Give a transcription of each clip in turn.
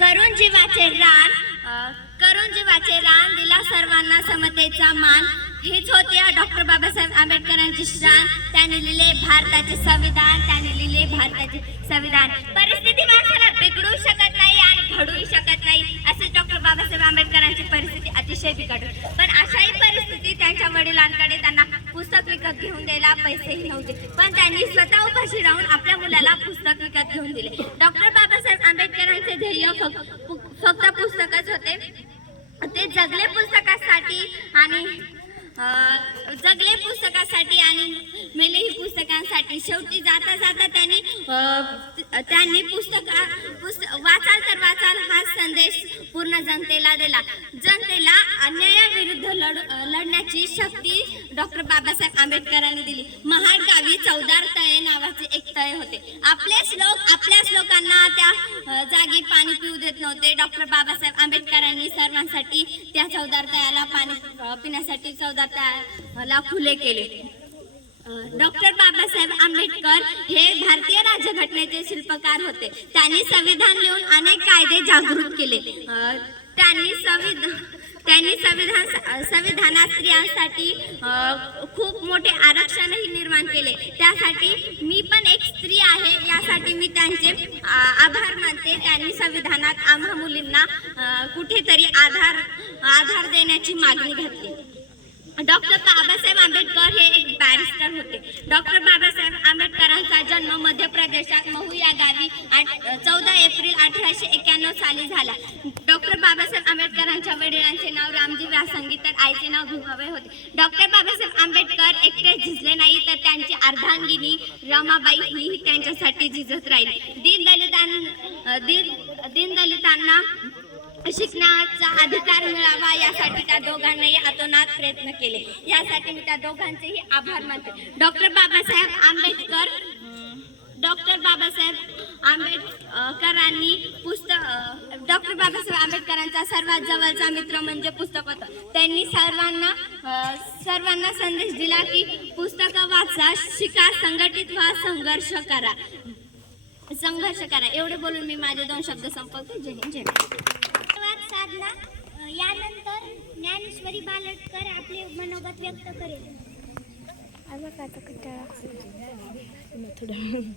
करून जीवाचे रान करून जीवाचे रान दिला सर्वांना समतेचा मान. हीच होती डॉक्टर बाबासाहेब आंबेडकरांची शान. त्याने लिहिले भारताचे संविधान त्याने लिहिले भारताचे संविधान. परिस्थिती माणसाला बिघडू शकत नाही आणि घडूही शकत नाही असे डॉक्टर बाबासाहेब आंबेडकरांची परिस्थिती अतिशय बिघडली. पण अशाही परिस्थिती त्यांच्या वडिलांकडे त्यांना पुस्तक विकत घेऊन द्यायला पैसेही नव्हते. पण त्यांनी स्वतः उपाशी राहून आपल्या मुलाला पुस्तक विकत घेऊन दिले. डॉक्टर बाबासाहेब आंबेडकरांचे ध्येय फक्त फक्त पुस्तकच होते. ते जगले पुस्तकासाठी आणि जगले पुस्तकासाठी आणि मेलेही पुस्तकांसाठी. शेवटी जाता जाता त्यांनी त्यांनी पुस्तक पुस्तक वाचाल तर वाचाल हा संदेश पूर्ण जनतेला दिला. जनतेला अन्यायाविरुद्ध लढ लढण्याची शक्ती डॉक्टर बाबासाहेब आंबेडकरांनी दिली. महाड गावी चौदार तळे नावाचे एक तळे होते. आपलेच लोक आपल्याच लोकांना त्या जागी पाणी पिऊ देत नव्हते. डॉक्टर बाबासाहेब आंबेडकरांनी सर्वांसाठी त्या चौदार तयाला पाणी पिण्यासाठी चौदार तयाला खुले केले. डॉक्टर बाबासाहेब आंबेडकर हे भारतीय राज्यघटनेचे शिल्पकार होते. त्यांनी संविधान लिहून अनेक कायदे जागृत केले. त्यांनी संविधान त्यांनी संविधान संविधानात स्त्रियांसाठी खूप मोठे आरक्षणही निर्माण केले. त्यासाठी मी पण एक स्त्री आहे यासाठी मी त्यांचे आभार मानते. त्यांनी संविधानात आम्हा मुलींना कुठेतरी आधार आधार देण्याची मागणी घातली. डॉक्टर बाबासाहेब आंबेडकर हे एक बॅरिस्टर होते डॉक्टर बाबासाहेब आंबेडकरांचा जन्म मध्य महू या गावी चौदा एप्रिल अठराशे एक्क्याण्णव साली झाला. डॉक्टर बाबासाहेब आंबेडकरांच्या वडिलांचे नाव रामजी व्यासंगी तर आईचे नाव भीमाबाई होते. डॉक्टर बाबासाहेब आंबेडकर एकटेच झिजले नाही तर त्यांची अर्धांगिनी रमाबाई ही त्यांच्यासाठी झिजत राहिली. दीनदलितां दीन दीनदलितांना शिकण्याचा अधिकार मिळावा यासाठी त्या दोघांनाही अतोनात प्रयत्न केले. यासाठी मी त्या दोघांचेही आभार मानते. डॉक्टर बाबासाहेब आंबेडकर डॉक्टर बाबासाहेब आंबेडकरांनी पुस्तक डॉक्टर बाबासाहेब आंबेडकरांचा सर्वात जवळचा मित्र म्हणजे पुस्तक होतं. त्यांनी सर्वांना सर्वांना संदेश दिला की पुस्तकं वाचा शिका संघटित व्हा संघर्ष करा. संघर्ष करा. एवढे बोलून मी माझे दोन शब्द संपवते. जय हिंद जय महाराष्ट्र. संवाद साधला यानंतर ज्ञानेश्वरी बालटकर आपले मनोगत व्यक्त करेल. थोडं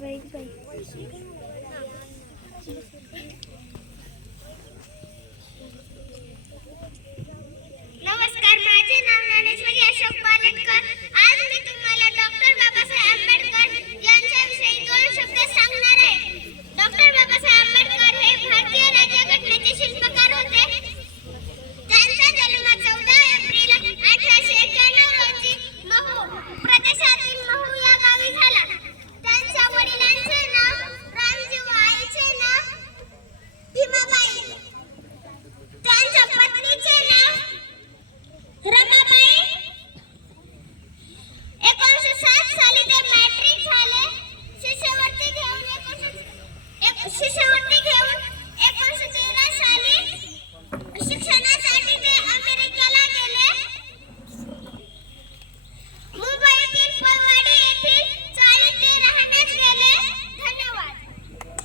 微信收款十四元 शिष्यवृत्ती घेऊन